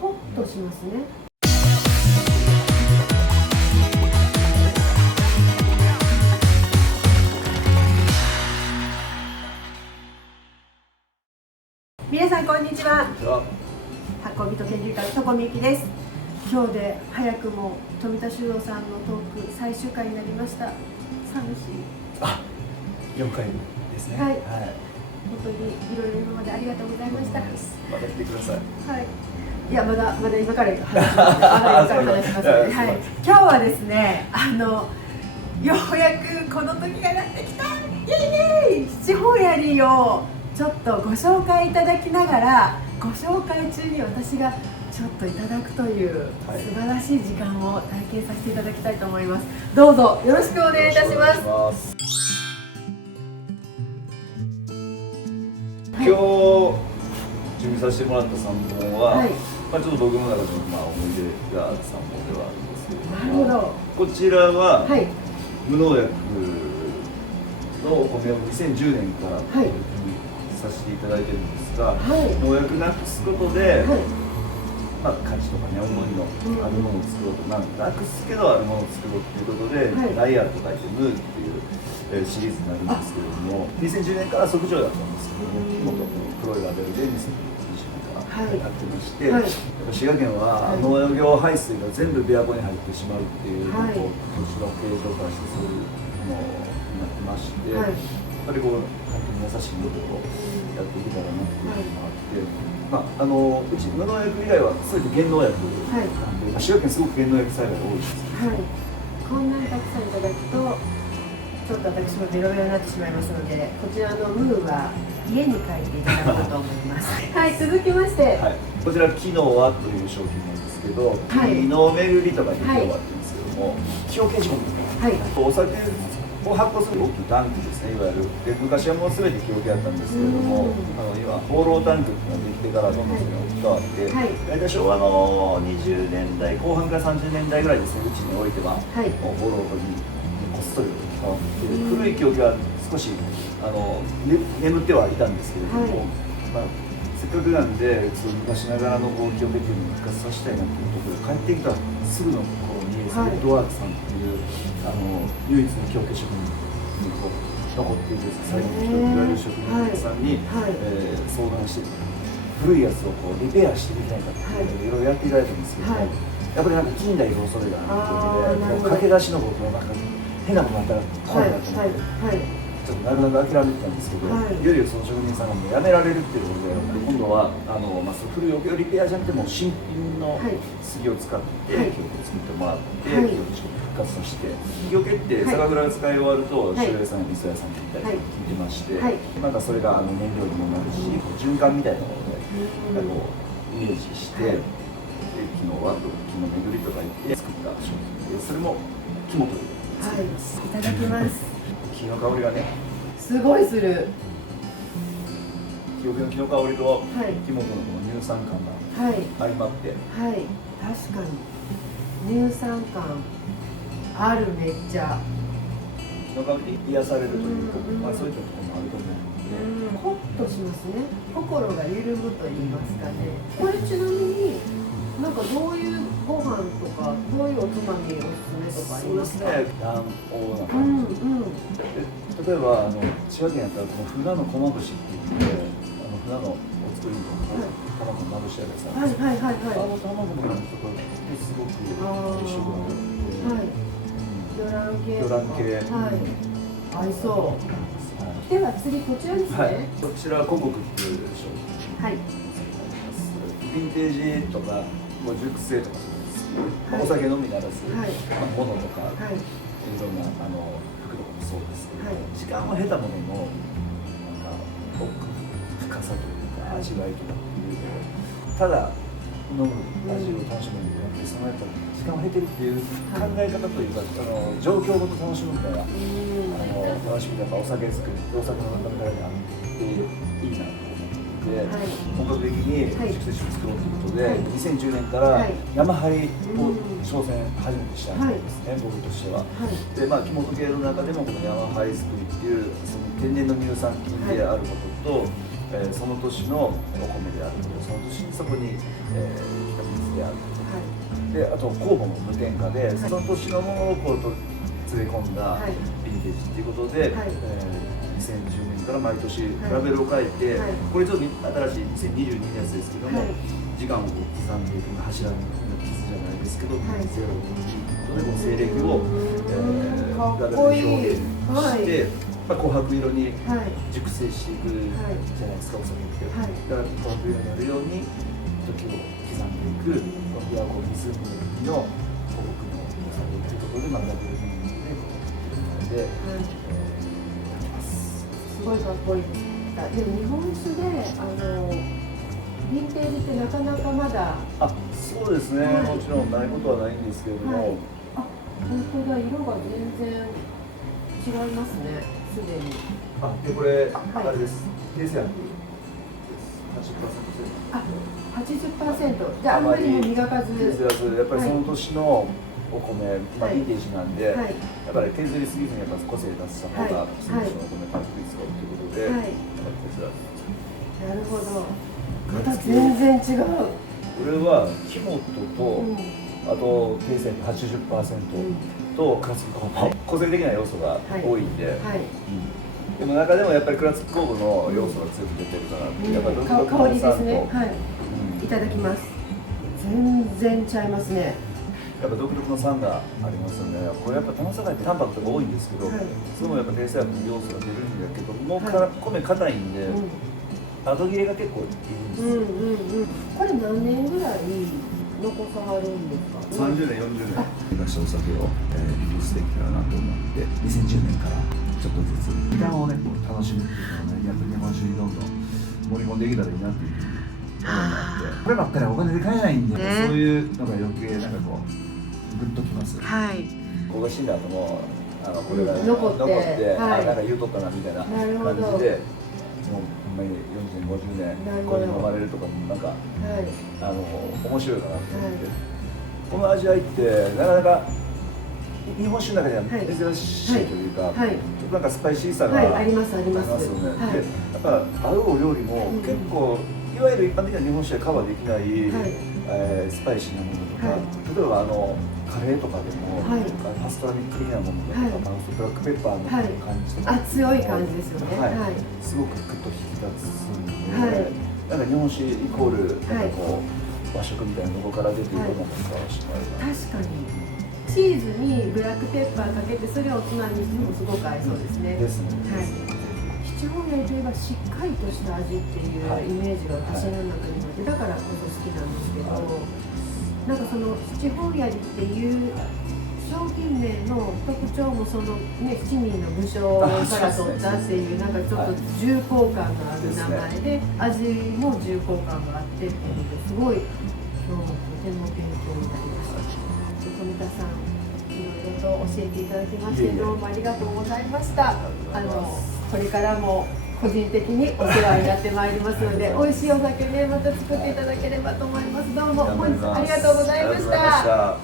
ホッとしますね。皆さんこんにちは。運びと研究家の床美由紀です。今日で早くも富田修造さんのトーク最終回になりました。寂しい。4回ですね。はい。本当にいろいろ今までありがとうございました。また来てください。はい。いやまだ今から話しますので、はい。今日はですね、ようやくこの時がやってきた。イエイイエイ。七本槍をちょっとご紹介いただきながら、ご紹介中に私がちょっといただくという素晴らしい時間を体験させていただきたいと思います。どうぞよろしくお願いいたします。今日準備させてもらった3本は、ちょっと僕の中でも思い出がある3本ではあるんですけれども、なるほど。こちらは、無農薬のお米を2010年から取り組みさせていただいてるんですが、農薬なくすことで、価値とかね、思いのあるものを作ろうと、なくすけどあるものを作ろうということで、ダイヤと書いてムーっていうシリーズになるんですけれども、2010年から即上だったんですけども、もっと黒いラベルで2020年からやってまして、やっぱ滋賀県は農業排水が全部琵琶湖に入ってしまうっていう土地の形状からしてそういうものになってまして、やっぱりこう本当に優しい農業をやっていけたらなっていうのがあって。うち無農薬以外は全て減農薬なんで、滋賀県すごく減農薬栽培が多いです。こんなにたくさんいただくとちょっと私もベロベロになってしまいますので、こちらのムーは家に帰っていただこうと思います。続きまして、こちらキノワという商品なんですけど、木の巡りとかにキノワって言うんですけども、木桶仕込み、お酒を発酵する大きいタンクですね、いわゆる。で昔はもう全て木桶だったんですけれども、今ホーロータンクができてからどんどんそれが置き換わって、大体昭和の20年代後半から30年代ぐらいですね、うちにおいては、ホーローにこっそり置き換わって、古い木桶は少し眠ってはいたんですけれども、せっかくなんで昔ながらの木桶っていうのを復活させたいなっていうところで、帰ってきたすぐの頃にエドワーズさんっていう唯一の木桶職人に残っている最後の人と言われる職人さんに相談して、古いやつをリペアしてできないかっていろいろやっていただいたんですけども、やっぱりなんか近代の恐れがあるので、駆け出しの僕の中に変なことになったら怖いなと思って。ちょっとなくなく諦めてたんですけど、いよいよその職人さんがもう辞められるっていうことで、今度はその古い桶をリペアじゃなくても新品の杉を使って木桶を作ってもらって、木桶仕込み復活させて、木桶って酒蔵が使い終わると塩屋さんや味噌屋さんに行ったり聞いてまして、なんかそれが燃料にもなるし、循環みたいなものでイメージして、木の輪と木の巡りとか言って作った商品で、それも木元で作ります。いただきます。木の香りがね、すごいする。木桶の木の香りと木元のこの乳酸感が相まって、確かに乳酸感ある。めっちゃ木の香りで癒されるというか、そういったところもあると思うので、ホッとしますね。心が緩むと言いますかね。これちなみになんかどういうご飯とかどういうおつまみおすすめとかありますか？卵黄な感じ。例えば滋賀県やったらこの船の駒節って言って、船のお作りの卵まぶしてあるやつなんですよ。卵のなんとかすごく一緒があって、魚卵系合いそう。では次こちらですね。こちら古木っていう商品。ヴィンテージとか熟成とかお酒のみならず、物とかいろんな服とかもそうですけど、時間を経たものの奥深さというか味わいとかっていうのをただ飲む味を楽しむんじゃなくて、そのやっぱ時間を経てるっていう考え方というか、状況ごと楽しむみたいな楽しみがやっぱお酒作り、お酒の飲み方にあっていいなと。本格的に熟成酒を作ろうということで、2010年から生灰を挑戦初めてしたんですね、僕としては。で、木本系の中でもこの生灰作りっていうその天然の乳酸菌であることと、その年のお米であること、その年にそこにであと酵母も無添加で、その年のものをこうと詰め込んだヴィンテージっていうことで、2010年から毎年ラベルを変えて、これちょっと新しい2022年のやつですけども、時間を刻んでいく柱の傷じゃないですけど、ゼロということで西暦をラベルで表現して、琥珀色に熟成していくじゃないですか、お酒って。だから琥珀色になるように時を刻んでいく、琵琶湖湖の琥珀のお酒というところで、ラベルでやってます。すごいかっこいいです。でも日本酒でヴィンテージってなかなかまだ。そうですね、もちろんないことはないんですけれども、本当だ、色が全然違いますね、すでに。でこれ、あれです、低製薬です。80%。じゃああんまりも磨かず。やっぱりその年のお米、ヴィンテージなんで、やっぱり削りすぎずにやっぱ個性出した方がその年のお米確率がということで、削らず。なるほど。また全然違う。これは木本と、あと低製薬 80% とクラシック酵母、個性的な要素が多いんで、でも中でもやっぱりクラシック酵母の要素が強く出てるかなって、やっぱり独特の香りですね。いただきます。全然ちゃいますね。やっぱ独特の酸がありますよね。これやっぱ炭酸貝ってタンパク質が多いんですけど、それもやっぱ低製薬の要素が出るんだけど、もう米硬いんで、後切れが結構いいんですよ。これ何年ぐらい残さはるんですか？30年、40年出したお酒をリリースできたらなと思って、2010年からちょっとずつ時間をね、楽しむっていうのをね、やっぱ日本酒にどんどん盛り込んでいけたらいいなっていうふうに思って、こればっかりはお金で買えないんで、そういうのが余計なんかこうグッときます。僕が死んだ後もこれが残って、なんか言うとったなみたいな感じで。もうほんまに40年、50年これに飲まれるとかもなんか、面白いかなと思って、この味わいってなかなか日本酒の中では珍しいというか、なんかスパイシーさがありますよね。でやっぱ合うお料理も結構いわゆる一般的な日本酒でカバーできない、スパイシーなものとか、例えばカレーとかでも、パストラミック的なものとか、ブラックペッパーの感じとか、強い感じですよね。すごくグッと引き立つんで、なんか日本酒イコールなんかこう和食みたいなところから出てるようなものがしまいます。確かに。チーズにブラックペッパーかけてそれをおつまみにしてもすごく合いそうですね。ですね。七宝貝といえばしっかりとした味っていうイメージが私の中にあって、だからこそ好きなんですけど、なんかその七宝槍っていう商品名の特徴もそのね、7人の武将から取ったっていうなんかちょっと重厚感がある名前で、味も重厚感があってっていうのですごい今日もとても勉強になりました。富田さん、いろいろと教えていただきましてどうもありがとうございました。これからも個人的にお世話になってまいりますので、美味しいお酒ねまた作っていただければと思います。どうも本日ありがとうございました。